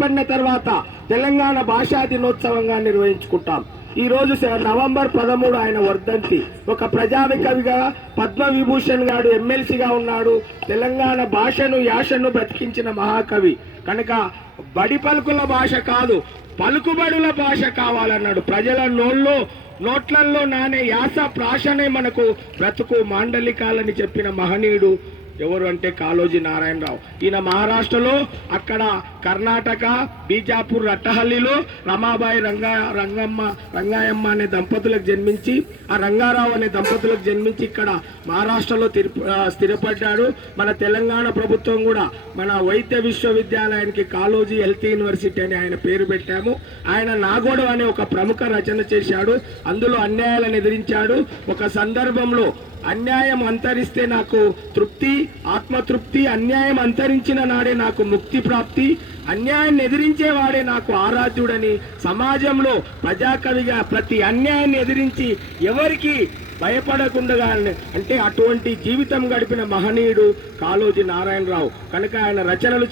పడిన తర్వాత తెలంగాణ భాషా దినోత్సవంగా నిర్వహించుకుంటాం. ఈ రోజు నవంబర్ 13 ఆయన వర్ధంతి. ఒక ప్రజావి కవిగా పద్మవిభూషణ్ గారు ఎమ్మెల్సీగా ఉన్నాడు. తెలంగాణ భాషను యాసను బ్రతికించిన మహాకవి. కనుక బడి పలుకుల భాష కాదు, పలుకుబడుల భాష కావాలన్నాడు. ప్రజల నోట్లల్లో నానే యాస ప్రాశనే మనకు బ్రతుకు మాండలికాలని చెప్పిన మహనీయుడు ఎవరు అంటే కాళోజీ నారాయణరావు. ఈయన మహారాష్ట్రలో, అక్కడ కర్ణాటక బీజాపూర్ రట్టహల్లిలో రమాబాయి రంగాయమ్మ అనే దంపతులకు జన్మించి, ఆ రంగారావు అనే దంపతులకు జన్మించి ఇక్కడ మహారాష్ట్రలో స్థిరపడ్డాడు. మన తెలంగాణ ప్రభుత్వం కూడా మన వైద్య విశ్వవిద్యాలయానికి కాళోజీ హెల్త్ యూనివర్సిటీ అని ఆయన పేరు పెట్టాము. ఆయన నాగోడు అనే ఒక ప్రముఖ రచన చేశాడు. అందులో అన్యాయాలను ఎదిరించాడు. ఒక సందర్భంలో అన్యాయం అంతరిస్తే నాకు తృప్తి, ఆత్మతృప్తి, అన్యాయం అంతరించిన నాడే నాకు ముక్తి ప్రాప్తి, అన్యాయాన్ని ఎదిరించేవాడే నాకు ఆరాధ్యుడని సమాజంలో ప్రజాకవిగా ప్రతి అన్యాయాన్ని ఎదిరించి ఎవరికి భయపడకుండా అంటే అటువంటి జీవితం గడిపిన మహనీయుడు కాళోజీ నారాయణరావు. కనుక ఆయన రచనలు